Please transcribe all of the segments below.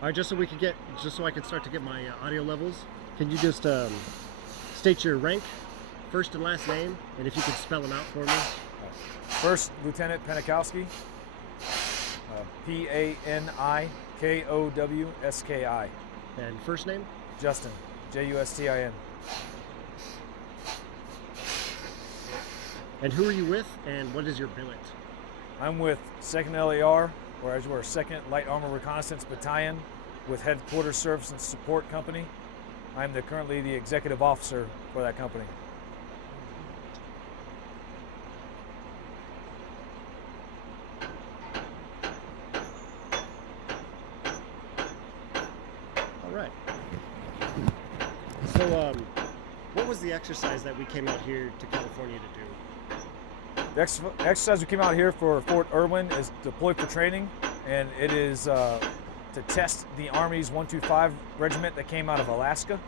All right, just so I can start to get my audio levels, can you just state your rank, first and last name, and if you could spell them out for me? First Lieutenant Panikowski, Panikowski. And first name? Justin, Justin. And who are you with, and what is your billet? I'm with 2nd LAR, whereas we're 2nd Light Armored Reconnaissance Battalion with Headquarters Service and Support Company. I'm currently the executive officer for that company. All right. So, what was the exercise that we came out here to California to do? The exercise we came out here for Fort Irwin is deployed for training, and it is to test the Army's 125 regiment that came out of Alaska.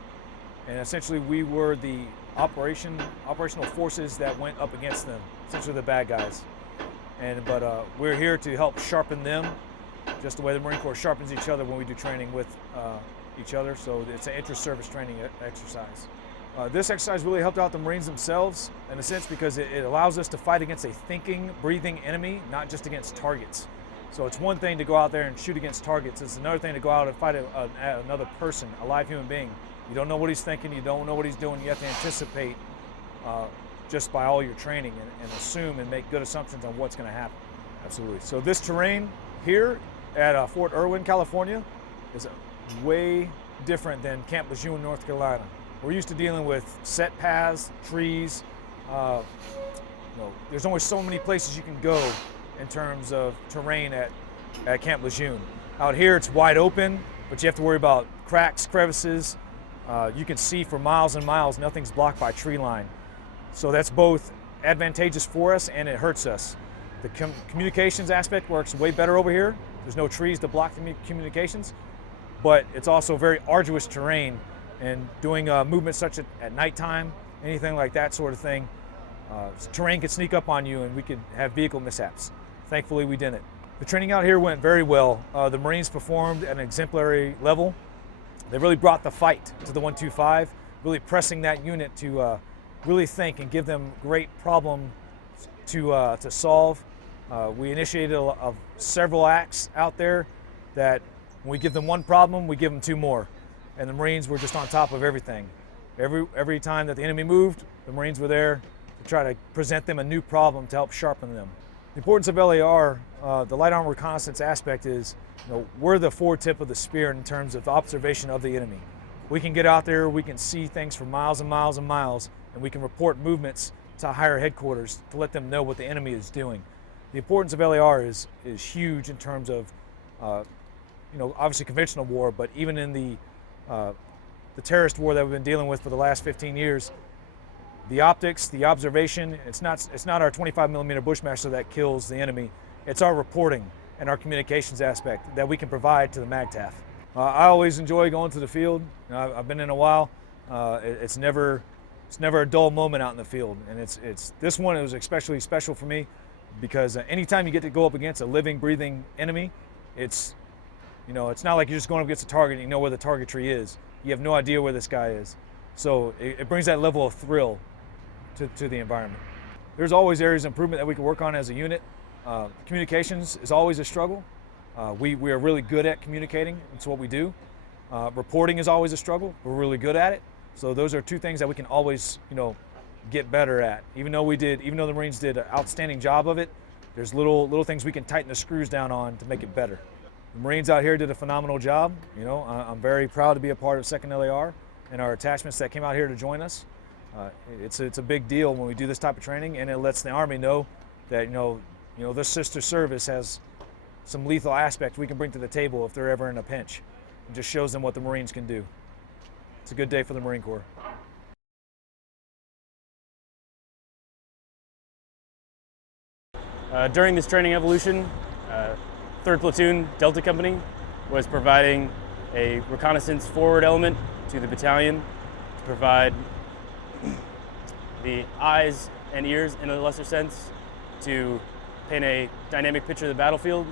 And essentially we were the operational forces that went up against them, essentially the bad guys. But we're here to help sharpen them, just the way the Marine Corps sharpens each other when we do training with each other. So it's an inter-service training exercise. This exercise really helped out the Marines themselves in a sense because it allows us to fight against a thinking, breathing enemy, not just against targets. So it's one thing to go out there and shoot against targets. It's another thing to go out and fight another person, a live human being. You don't know what he's thinking, you don't know what he's doing. You have to anticipate just by all your training and assume and make good assumptions on what's going to happen. Absolutely. So this terrain here at Fort Irwin, California is way different than Camp Lejeune, North Carolina. We're used to dealing with set paths, trees. There's only so many places you can go in terms of terrain at Camp Lejeune. Out here it's wide open, but you have to worry about cracks, crevices. You can see for miles and miles, nothing's blocked by tree line. So that's both advantageous for us and it hurts us. The communications aspect works way better over here. There's no trees to block the communications, but it's also very arduous terrain, and doing movements such at nighttime, anything like that sort of thing, terrain could sneak up on you and we could have vehicle mishaps. Thankfully we didn't. The training out here went very well. The Marines performed at an exemplary level. They really brought the fight to the 125, really pressing that unit to really think and give them great problem to solve. We initiated several acts out there that when we give them one problem, we give them two more. And the Marines were just on top of everything. Every time that the enemy moved, the Marines were there to try to present them a new problem to help sharpen them. The importance of LAR, the Light Armored Reconnaissance aspect is, we're the forward tip of the spear in terms of observation of the enemy. We can get out there, we can see things for miles and miles and miles, and we can report movements to higher headquarters to let them know what the enemy is doing. The importance of LAR is huge in terms of, obviously conventional war, but even in the terrorist war that we've been dealing with for the last 15 years, the optics, the observation, it's not our 25mm Bushmaster that kills the enemy, it's our reporting and our communications aspect that we can provide to the MAGTF. I always enjoy going to the field. I've been in a while. It's never a dull moment out in the field, and this one was especially special for me because anytime you get to go up against a living, breathing enemy, it's not like you're just going up against a target and you know where the targetry is. You have no idea where this guy is. So it brings that level of thrill to the environment. There's always areas of improvement that we can work on as a unit. Communications is always a struggle. We are really good at communicating. It's what we do. Reporting is always a struggle. We're really good at it. So those are two things that we can always, get better at. Even though the Marines did an outstanding job of it, there's little things we can tighten the screws down on to make it better. The Marines out here did a phenomenal job. I'm very proud to be a part of 2nd LAR and our attachments that came out here to join us. It's a big deal when we do this type of training, and it lets the Army know that this sister service has some lethal aspect we can bring to the table if they're ever in a pinch. It just shows them what the Marines can do. It's a good day for the Marine Corps. During this training evolution, 3rd Platoon Delta Company was providing a reconnaissance forward element to the battalion to provide the eyes and ears, in a lesser sense, to paint a dynamic picture of the battlefield,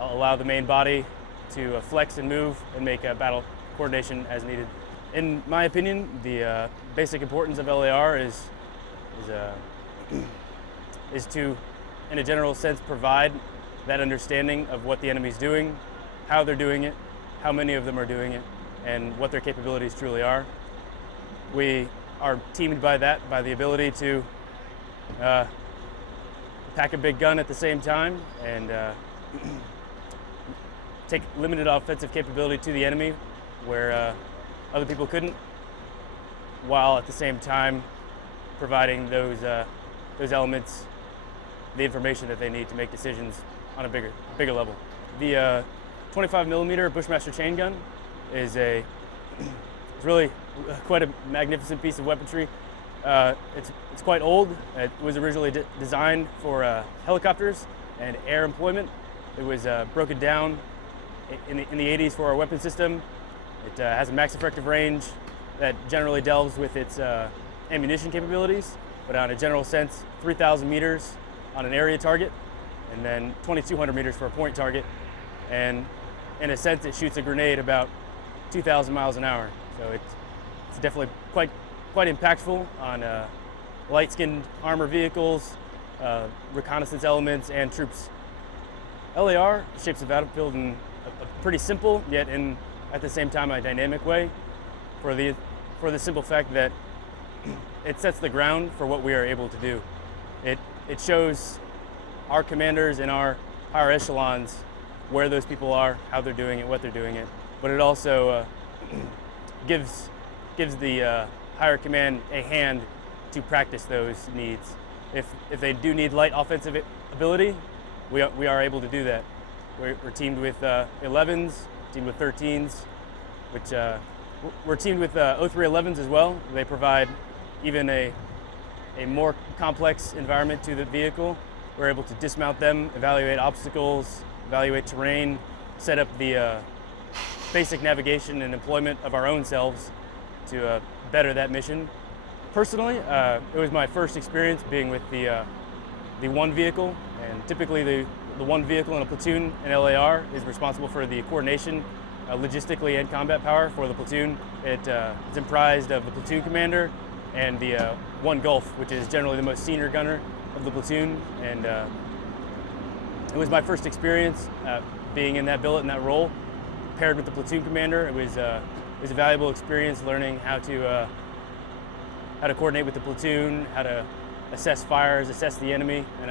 allow the main body to flex and move and make battle coordination as needed. In my opinion, the basic importance of LAR is to, in a general sense, provide that understanding of what the enemy's doing, how they're doing it, how many of them are doing it, and what their capabilities truly are. We are teamed by that, by the ability to pack a big gun at the same time and take limited offensive capability to the enemy where other people couldn't, while at the same time providing those elements the information that they need to make decisions on a bigger level. The 25mm Bushmaster chain gun is it's really quite a magnificent piece of weaponry. It's quite old. It was originally designed for helicopters and air employment. It was broken down in the 80s for our weapon system. It has a max effective range that generally delves with its ammunition capabilities, but on a general sense, 3,000 meters on an area target, and then 2,200 meters for a point target. And in a sense, it shoots a grenade about 2,000 miles an hour. So it's definitely quite impactful on light-skinned armor vehicles, reconnaissance elements, and troops. LAR shapes the battlefield in a pretty simple, yet at the same time a dynamic way, for the simple fact that it sets the ground for what we are able to do. It shows our commanders and our higher echelons where those people are, how they're doing it, what they're doing it, but it also gives the higher command a hand to practice those needs. If they do need light offensive ability, we are able to do that. We're teamed with 11s, teamed with 13s, which we're teamed with 0311s as well. They provide even a more complex environment to the vehicle. We're able to dismount them, evaluate obstacles, evaluate terrain, set up the basic navigation and employment of our own selves to better that mission. Personally, it was my first experience being with the one vehicle, and typically the one vehicle in a platoon in LAR is responsible for the coordination, logistically and combat power for the platoon. It's comprised of the platoon commander and the one Gulf, which is generally the most senior gunner of the platoon. And it was my first experience being in that billet, in that role, paired with the platoon commander. It was a valuable experience learning how to coordinate with the platoon, how to assess fires, assess the enemy in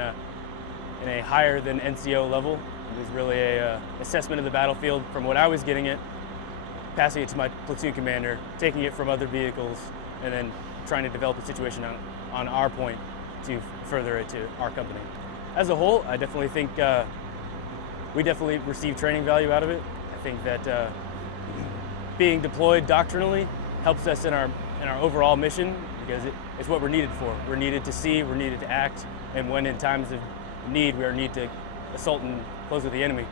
a higher than NCO level. It was really a assessment of the battlefield from what I was getting it, passing it to my platoon commander, taking it from other vehicles, and then trying to develop a situation on our point to further it to our company. As a whole, I definitely think we definitely receive training value out of it. I think that being deployed doctrinally helps us in our overall mission, because it's what we're needed for. We're needed to see, we're needed to act, and when in times of need, we are needed to assault and close with the enemy.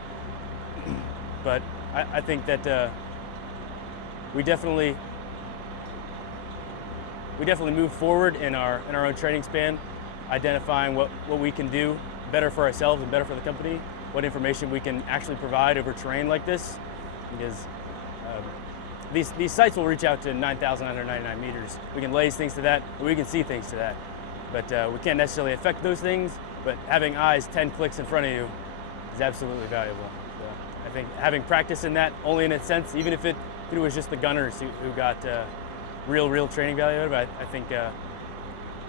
But I think that we definitely move forward in our own training span, identifying what we can do better for ourselves and better for the company, what information we can actually provide over terrain like this, because these sites will reach out to 9,999 meters. We can laze things to that, and we can see things to that. But we can't necessarily affect those things, but having eyes 10 clicks in front of you is absolutely valuable. So I think having practice in that, only in a sense, even if it was just the gunners who got real training value out of it, I think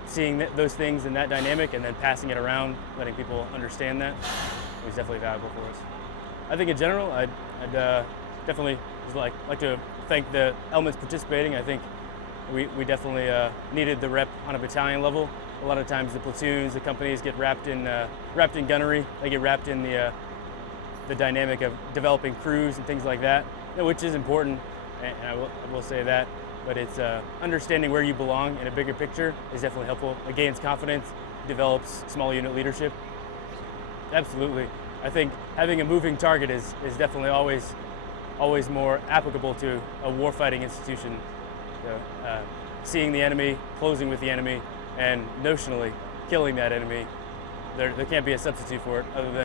seeing those things in that dynamic and then passing it around, letting people understand that, was definitely valuable for us. I think in general, I'd definitely like to thank the elements participating. I think we definitely needed the rep on a battalion level. A lot of times the platoons, the companies get wrapped in gunnery. They get wrapped in the dynamic of developing crews and things like that, which is important, and I will say that. But it's understanding where you belong in a bigger picture is definitely helpful. It gains confidence, develops small unit leadership. Absolutely. I think having a moving target is definitely always more applicable to a warfighting institution. So, seeing the enemy, closing with the enemy, and notionally killing that enemy, there can't be a substitute for it other than